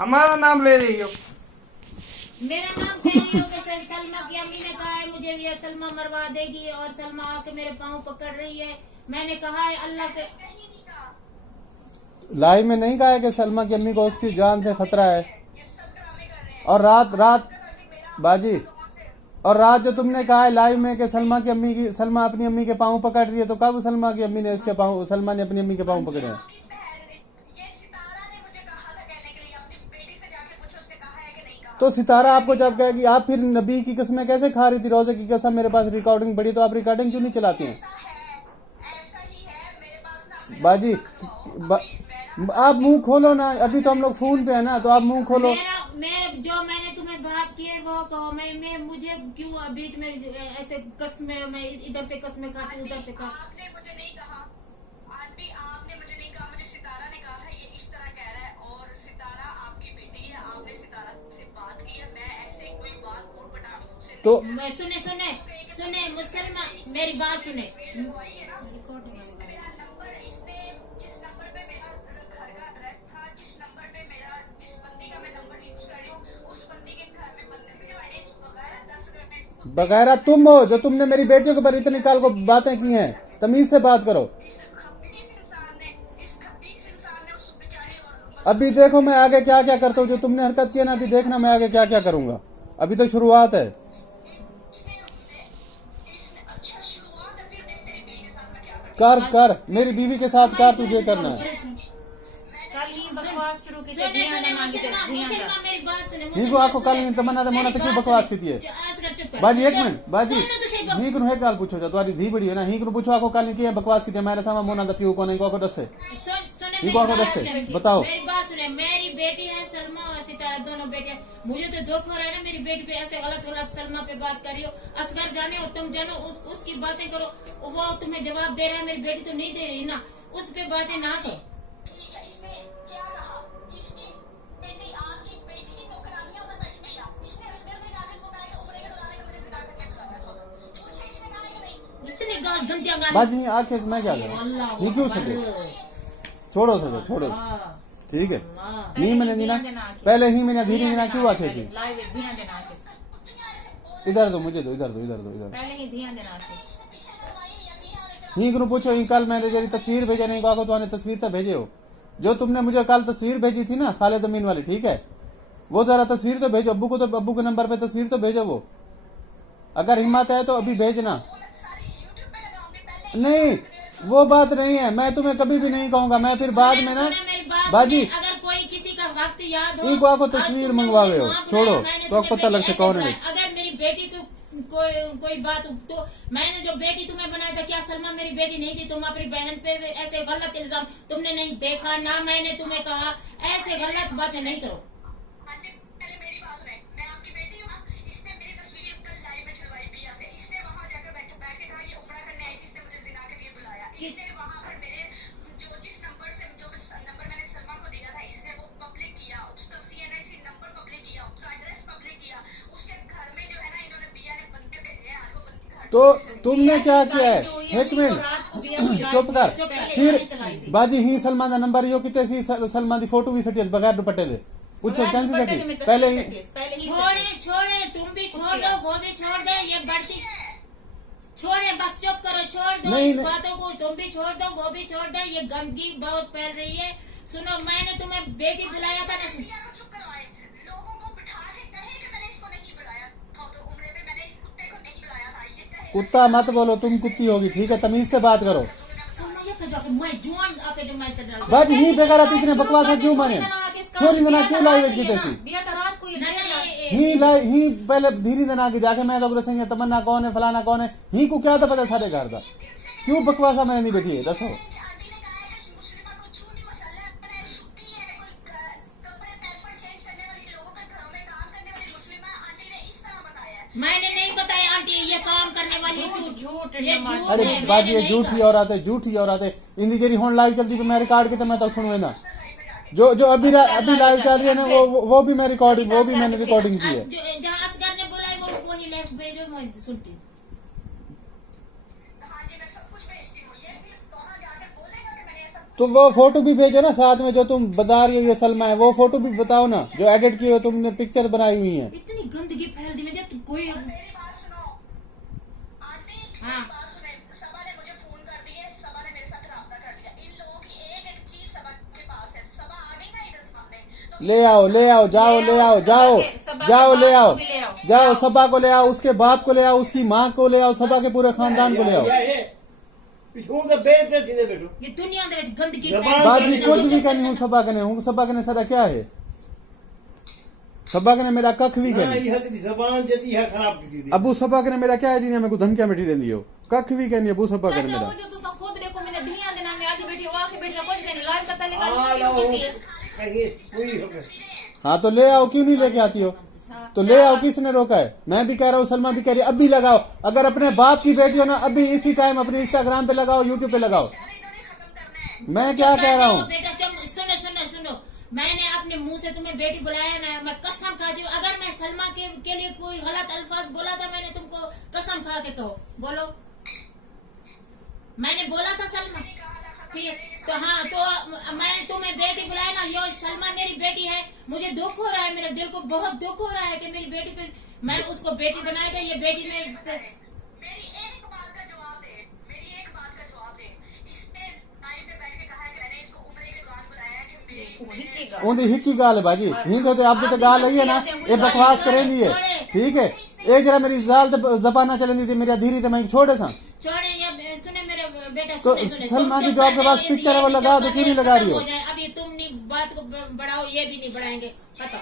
हमारा नाम ले रही हो। मेरा नाम कह रही हो कि सलमा की अम्मी ने कहा है मुझे ये सलमा मरवा देगी और सलमा आके मेरे पाँव पकड़ रही है। मैंने कहा है अल्लाह के लाइव में नहीं कहा है कि सलमा की अम्मी को उसकी जान से खतरा है। और रात बाजी और रात जो तुमने कहा है लाइव में कि सलमा अपनी अम्मी के पाँव पकड़ रही है, तो कब सलमा की अम्मी ने इसके पाँव, सलमा ने अपनी अम्मी के पाँव पकड़े हैं? तो सितारा आपको जब कहेगी, आप फिर नबी की कसमें कैसे खा रही थी, रोजे की कसम मेरे पास रिकॉर्डिंग पड़ी, तो आप रिकॉर्डिंग क्यों नहीं चलाती हैं? बाजी आप मुंह खोलो ना, अभी तो हम लोग फोन पे है ना, तो आप मुंह खोलो। मेरा जो मैंने तुम्हें बात की है वो कहो। मैं मुझे क्यों बीच में ऐसे कसमें, मैं इधर से कसमें खाती हूँ उधर से खा। आपने मुझे नहीं कहा आंटी, आपने मुझे नहीं कहा, मुझे सितारा ने कहा था ये इस तरह कह रहा है। और सितारा आपकी बेटी है, आपने सितारा से बात की है। मैं ऐसे कोई बात और पटाख से तो सुने मुसलमान मेरी बात सुने। बगैर तुम हो जो तुमने मेरी बेटियों के ऊपर इतनी काल को बातें की हैं, तमीज से बात करो। अभी देखो मैं आगे क्या क्या करता हूँ, जो तुमने हरकत की है ना, अभी देखना मैं आगे क्या क्या करूंगा। अभी तो शुरुआत है। कर मेरी बीवी के साथ कर, तुझे करना है। आपको कल तमन्ना मोना तो क्यों बकवास की है बाजी? एक मिनट बाजी, ही करू एक गाल पूछो, जो तुम्हारी धी बड़ी है ना, ही करू पूछो आपको कल की बकवास की मेरे सामने मोना प्यू को नहीं को दस से बताओ। मेरी बात सुने, मेरी बेटी है सलमा और सितारा, दोनों बेटियां। मुझे तो दुख हो रहा है ना, मेरी बेटी पे ऐसे गलत सलमा पे बात कर रही हो। असगर जाने और तुम जानो, उसकी बातें करो, वो तुम्हें जवाब दे रहा है, मेरी बेटी तो नहीं दे रही ना, उस पे बातें ना करो। बाजी आके मैं क्या करूँ, ये क्यों सके, छोड़ो ठीक है। ही मैंने दीना पहले ही मैंने धीरे दीना क्यों आखे थी। इधर दो मुझे, इधर ही करूँ पूछो। ही कल मैंने जरी तस्वीर भेजे नहीं को तो तस्वीर तो भेजे हो, जो तुमने मुझे कल तस्वीर भेजी थी ना खालिद अमीन वाली, ठीक है, वो जरा तस्वीर तो भेजो। अब्बू को तो अब्बू के नंबर पे तस्वीर तो भेजो। वो अगर हिम्मत है तो अभी भेजना। नहीं वो बात नहीं है, मैं तुम्हें कभी भी नहीं कहूंगा। मैं फिर बाद में ना बाजी, अगर कोई किसी का वक्त याद हो, एक को तस्वीर मंगवावे हो, छोड़ो तो पता लग से कौन है। अगर मेरी बेटी को कोई बात तो मैंने जो बेटी तुम्हें बनाया था, क्या सलमा मेरी बेटी नहीं थी? तुम अपनी बहन पे ऐसे गलत इल्जाम, तुमने नहीं देखा ना मैंने तुम्हें कहा, ऐसे गलत बातें नहीं करो। तो तुमने क्या किया है, एक मिनट चुप कर। फिर बाजी ही सलमान का नंबर यो कितने सी सलमान की फोटो भी सटी बगैर दुपट्टे दे पूछो कैसी सटी पहले ही। छोड़े तुम भी छोड़ दो, वो भी छोड़ दो, ये बढ़ती छोड़े, बस चुप करो, छोड़ दो इस बातों को। तुम भी छोड़ दो, वो भी छोड़ दो, ये गंदगी बहुत फैल रही है। सुनो, मैंने तुम्हें बेटी बुलाया था ना, कुत्ता मत बोलो, तुम कुत्ती होगी, ठीक है, तमीज से बात करो। बाजी ही बेकार इतने बकवास है क्यों माने, छोरी बना क्यों लाइव की तैसी ही पहले धीरे देना की जाके मैं तो संग तमन्ना कौन है फलाना कौन है, ही को क्या था पता सारे घर का, क्यों बकवासा मैंने नहीं बैठी है दसो। मैंने नहीं बताया आंटी, ये काम करने वाली झूठ। अरे बाजी ये झूठी औरत है, इंदी जेरी होन लाइव चलती पे मैं रिकॉर्ड की तो मैं तो सुनूंगा ना। जो अभी लाइव चल रही है ना, वो भी मैं रिकॉर्डिंग, वो भी मैंने रिकॉर्डिंग की है। जहाँ असगर ने बोला वो वही लेफ्ट भेजो, मैं सुनती हूँ। तो वो फोटो भी भेजो ना साथ में, जो तुम बता रही हो ये सलमा है, वो फोटो भी बताओ ना, जो एडिट की हो तुमने, पिक्चर बनाई हुई है। इतनी गंदगी फैल दी मुझे तो कोई। मेरी बात सुनो आंटी, हाँ। मेरी बात सुने। सबा ने मुझे फोन कर दिए, सबा ने मेरे साथ राब्ता कर लिया। इन लोगों की एक एक चीज सबा के पास है। सबा आ गई ना इधर सामने तो ले आओ, ले आओ, जाओ, ले आओ, जाओ, जाओ, ले आओ, जाओ, सबा को ले आओ, उसके बाप को ले आओ, उसकी माँ को ले आओ, सबा के पूरे खानदान को ले आओ। ये दुनिया दे विच गंदगी जबान फैल बाजी दी कुछ भी करनी हूँ सबा कने हूँ, सबा कने सारा क्या है, सबा कने मेरा कख भी करनी। जबान जती है खराब की थी। अबू सबा कने मेरा क्या है जी, मेरे को धमकियां मिठी रहती हो, कख भी करनी अबू सबा कने चाचा मेरा। वो जो तुम खुद देखो, मैंने ध्यान देना, मैं आधी बेटी वहां की बेटी कुछ भी नहीं, लाइव से पहले गाली शुरू की थी। कहीं कोई हो गया। हाँ तो ले आओ, क्यों नहीं लेके आती हो, तो ले आओ, किसने रोका है। मैं भी कह रहा हूँ, सलमा भी कह रही है, अभी लगाओ, अगर अपने बाप की बेटी हो ना, अभी इसी टाइम अपने इंस्टाग्राम पे लगाओ, यूट्यूब पे लगाओ। मैं क्या कह रहा हूँ, बेटा सुनो सुनो सुनो, मैंने अपने मुंह से तुम्हें बेटी बुलाया ना, मैं कसम खाती हूँ, अगर मैं सलमा के लिए कोई गलत अल्फाज बोला था, मैंने तुमको कसम खा के कहो, बोलो मैंने बोला था सलमा, फिर तो हाँ, तो मैं तुम्हें बेटी बुलाया ना, यो सलमा मेरी बेटी है, मुझे दुख हो रहा है, मेरे दिल को बहुत दुख हो रहा है कि मेरी बेटी पे मैं उसको बेटी बनाया था, ये बेटी में मेरी एक बात का जवाब दे, मेरी एक बात का जवाब दे। इसने लाइव पे बैठ के कहा है कि मैंने इसको उम्र के दौरान बुलाया है कि मेरी उन्हें हिक्की गाल है बाजी, हिंद होते आप तो गाल है ना, ये बकवास करेंगी है, ठीक है। एक जरा मेरी जाल जबाना चलेंगी थी, मेरा धीरे मैं छोड़े सा छोड़े, ये सुने मेरे बेटा, तो सुने सुने, सलमा तुम की चुप जो आपके कर पास जाओ, पिक्चर है वो ये भी लगा दो, चुप क्यों नहीं कर लगा रही खत्म हो। हो जाए, अभी तुम नहीं बात को बढ़ाओ, ये भी नहीं बढ़ाएंगे, खत्म।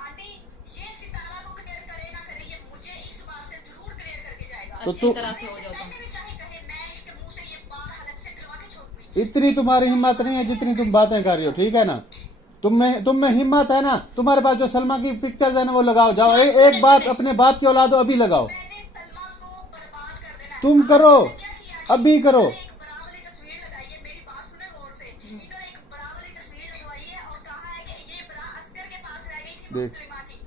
आंटी ये सितारा को क्लियर करे ना करे, ये मुझे इस बात से जरूर क्लियर करके जाएगा। तो अच्छी तरह से हो जाओ पहले भी चाहे कहे, मैं इसके मुंह से ये बात अलग से करवा के छोड़ूंगी। इतनी तुम्हारी हिम्मत नहीं है जितनी तुम बातें कर रही हो, ठीक है ना। तुम में हिम्मत है ना, तुम्हारे पास जो सलमा की पिक्चर्स है ना वो लगाओ, जाओ, एक बात अपने बाप की औलाद हो, अभी लगाओ, मैंने सलमा को बर्बाद कर देना है। तुम करो, अभी करो। एक बड़ा वाली तस्वीर लगाई है, मेरी बात सुने गौर से। इन्होंने एक बड़ा वाली तस्वीर लगवाई है और कहा है कि ये बड़ा असगर के पास रह गई थी देख। मुस्लिमा की।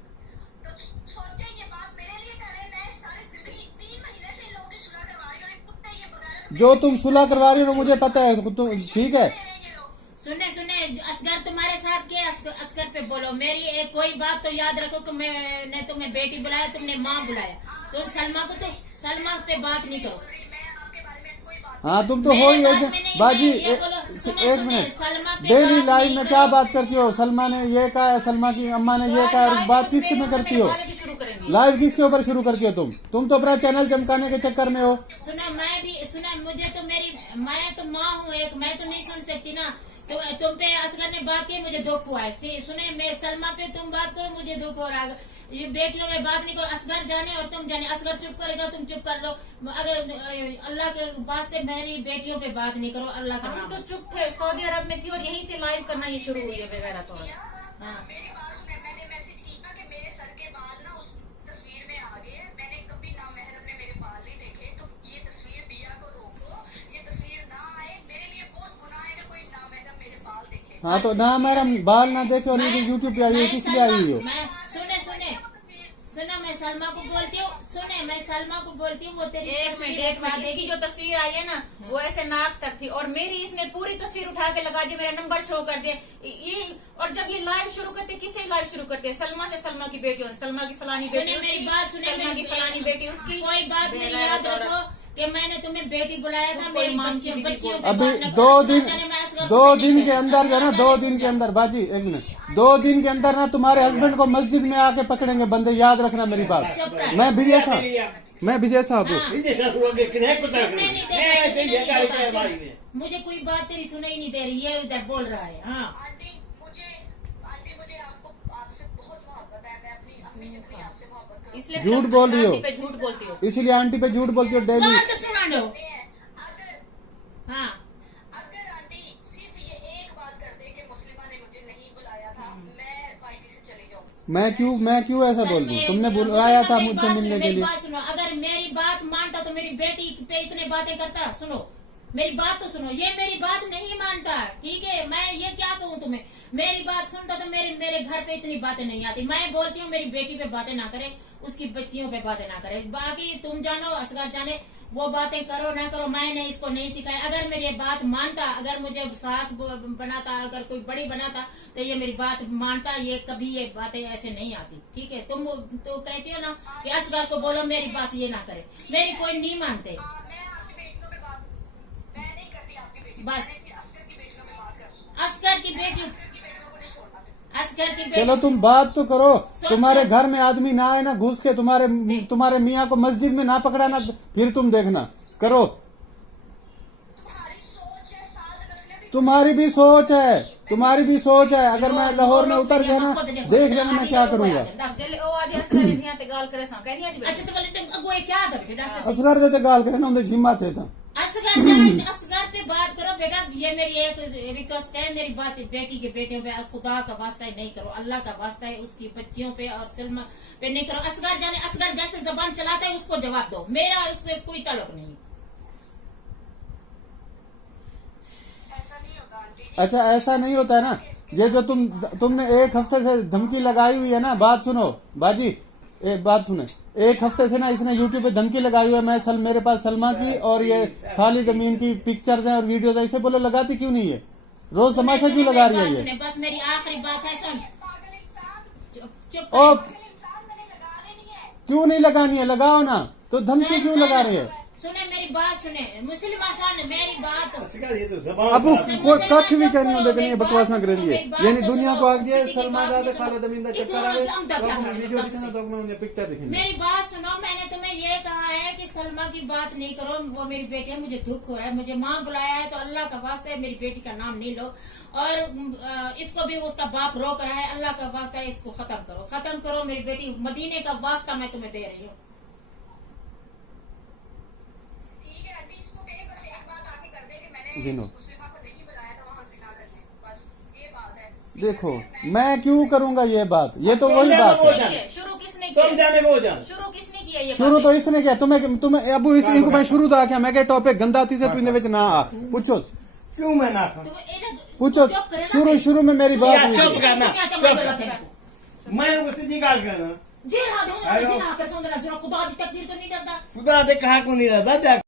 तो सोचे ये बात मेरे लिए करे, मैं सारी जिंदगी 3 महीने से इन लोगों की सुलह करवा रही हूँ और ये कुत्ते ये बगैर जो तुम सुलह करवा रही हो मुझे पता है, ठीक है। ये लोग सुने सुने, असगर तुम्हारे साथ के असगर पे बोलो, मेरी एक कोई बात तो याद रखो कि मैंने तुम्हें बेटी बुलाया, तुमने माँ बुलाया, तो सलमा पे बात नहीं करो। मैं आपके बारे में कोई बात हाँ तुम तो हो ही बाजी। एक मिनट, डेली लाइव में क्या बात करती हो, सलमा ने ये कहा है, सलमा की अम्मा ने ये कहा है, बात किसके में करती हो, शुरू करेंगे। लाइव किसके ऊपर शुरू करती हो तुम तो अपना चैनल चमकाने के चक्कर में हो। सुना, मैं भी सुना, मुझे तो मैं तो माँ हूँ एक, मैं तो नहीं सुन सकती ना, तो तुम पे असगर ने बात की, मुझे दुख हुआ है। सुने, मैं सलमा पे तुम बात करो, मुझे दुख हो रहा है, ये बेटियों में बात नहीं करो, असगर जाने और तुम जाने, असगर चुप करेगा तुम चुप कर लो, अगर अल्लाह के वास्ते मेरी बेटियों पे बात नहीं करो, अल्लाह का हम नाम। तो चुप थे, सऊदी अरब में थी और यहीं से लाइव करना ये शुरू हुई है वगैरह। तो हाँ। मेरी बात सुने, मैंने मैसेज किया कि मेरे सर के बाल ना उस तस्वीर में आ गए हैं। मैंने कभी नामहरम ने मेरे बाल नहीं देखे, तो ये तस्वीर बिया को रोको, ये तस्वीर ना आए। मेरे लिए बहुत गुनाह है कि कोई नामहरम मेरे बाल देखे। हाँ तो ना मेरा बाल ना देखे और ये यूट्यूब पे आई हो, किस लिए आई हो। सुनो, मैं सलमा को बोलती हूँ, मैं सलमा को बोलती हूँ, वो तेरी एक मिनट, इसकी जो तस्वीर आई है ना वो ऐसे नाक तक थी और मेरी इसने पूरी तस्वीर उठा के लगा दी, मेरा नंबर शो कर दिया ये। और जब ये लाइव शुरू करते, किसे लाइव शुरू करते, सलमा से, सलमा की बेटी हो, सलमा की फलानी बेटी सुने मेरी बात, सुने सलमा की फलानी बेटी उसकी। कोई बात मेरी याद रखो कि मैंने तुम्हें बेटी बुलाया था, मेरी बच्चियों पे अभी बात न करो। 2 दिन असगर जाने, मैं असगर को 2 नहीं दिन के करती। अंदर जो है ना, असगर 2 जाने दिन के मुझे- अंदर बाजी, एक मिनट, 2 दिन के अंदर ना तुम्हारे हस्बैंड को मस्जिद में आके पकड़ेंगे बंदे, याद रखना मेरी बात। मैं विजय साहब हूँ। सुनने नहीं देगा, मुझे कोई बात तेरी सुनाई नहीं दे रही, ये उधर बोल रहा है। हाँ, आंटी मुझे आपसे बहुत मोहब्बत है, मैं अपनी अम्मी जितनी आपसे मोहब्बत करती इसलिए झूठ बोल रही हो। आंटी पे झूठ बोलती हो। इसीलिए आंटी पे झूठ बोलती हो डेली। बात तो सुना लो। हूँ। हाँ, अगर आंटी सिर्फ ये एक बात कर दे कि मुस्लिमा ने मुझे नहीं बुलाया था, मैं वाईटी से चली जाऊँ। मैं क्यों ऐसा बोल दूं, तुमने बुलाया था मुझसे मिलने के लिए। बात सुनो, अगर मेरी बात मानता तो मेरी बेटी पे इतने बातें करता। सुनो मेरी बात तो सुनो, ये मेरी बात नहीं मानता, ठीक है, मैं ये क्या कहूँ तुम्हें, मेरी बात सुनता तो मेरे घर पे इतनी बातें नहीं आती। मैं बोलती हूँ मेरी बेटी पे बातें ना करे, उसकी बच्चियों पे बातें ना करे, बाकी तुम जानो, असगर जाने, वो बातें करो ना करो, मैंने इसको नहीं सिखाया। अगर मेरी ये बात मानता, अगर मुझे सास बनाता, अगर कोई बड़ी बनाता तो ये मेरी बात मानता, ये कभी ये बातें ऐसे नहीं आती। ठीक है, तुम तो कहती हो ना कि असगर को बोलो मेरी बात ये ना करे, मेरी कोई नहीं मानते। मैं आपकी बेटियों पे बात मैं नहीं करती, आपकी बेटी बस। मैं असगर की बेटियों पे बात करती असगर की बेटी, हूँ। की बेटियों को नहीं छोड़ना फिर। असगर की चलो बेटी, तुम बात तो करो। सुन, तुम्हारे सुन। घर में आदमी ना आए ना घुस के तुम्हारे मियाँ को मस्जिद में ना पकड़ाना, फिर तुम देखना करो। तुम्हारी सोच है, सात नस्लें भी तुम्हारी भी सोच है, तुम्हारी भी सोच है। अगर मैं लाहौर में उतर गया ना, देख लेना मैं क्या करूंगा। ओ आदि असगर यहाँ ते गाल करे सा कहनी आज अच्छा तो बोले तुम अगुए क्या था बेटे दस असगर देते गाल करे ना उनके झिम्मा थे था। असगर पे बात करो बेटा। ये मेरी एक रिक्वेस्ट है, मेरी बात बेटी के बेटियों पे खुदा का वास्ता है नहीं करो, अल्लाह का वास्ता है उसकी बच्चियों पे और सलमा पे नहीं करो। असगर जाने, असगर जैसे जबान चलाता है उसको जवाब दो, मेरा उससे कोई ताल्लुक नहीं। ऐसा नहीं होता आंटी जी। अच्छा ऐसा नहीं होता है ना, ये जो तुमने एक हफ्ते से धमकी लगाई हुई है ना, बात सुनो बाजी, एक बात सुने। एक हफ्ते से ना इसने यूट्यूब पे धमकी लगाई हुई है, मेरे पास सलमा की और ये खाली जमीन की पिक्चर्स हैं और वीडियोस है। इसे बोलो लगाती क्यों नहीं है, रोज तमाशा क्यों लगा रही है ये? बस मेरी आखिरी बात है, सुन पागल इंसान, चुप ओ पागल इंसान मैंने लगा लेनी है। क्यों नहीं लगानी है, लगाओ ना। तो धमकी क्यों लगा रही है? सुने मेरी बात, सुने मुस्लिम आसान मेरी बात। असगर ये तो जबान अब खराब कोई कख भी कहनी हो देखनी बकवास ना करे लिए यानी दुनिया को आग दिया सलमा जाते खाला जमीन चक्कर आवे तो वीडियो दिखाना तो मैं उन्हें पिक्चर दिखेंगे। मेरी बात सुनो, मैंने तुम्हें ये कहा है कि सलमा की बात नहीं करो, वो मेरी बेटी है, मुझे दुख हो रहा है, मुझे माँ बुलाया है तो अल्लाह का वास्ता है मेरी बेटी का नाम नहीं लो। और इसको भी उसका बाप रोक रहा है, अल्लाह का वास्ता है इसको खत्म करो, खत्म करो। मेरी बेटी मदीने का वास्ता मैं तुम्हें दे रही हूँ। ठीक है आंटी, इसको कहीं बस एक बात आके कर दे कि मैंने गिनो। मुस्लिमा को नहीं बुलाया था वहाँ जिना करने, बस ये बात है। देखो मैं क्यों करूंगा ये बात, ये तो वही बात है। देखिए, शुरू किसने तुम किया? जाने वो जान शुरू किसने किया ये शुरू तो बातें? इसने किया, तुम्हें अब इनको मैं शुरू तो आख्या मैं टॉपिक गंदाती से तू विच ना आ पूछो क्यों मैं ना खाऊं? पूछो शुरू में मेरी बात हुई चुप थी। करना, मैं उसकी निकाल करना जी हाँ, खुदा की तकदीर को नहीं डरता। खुदा दे कहा को नहीं रहता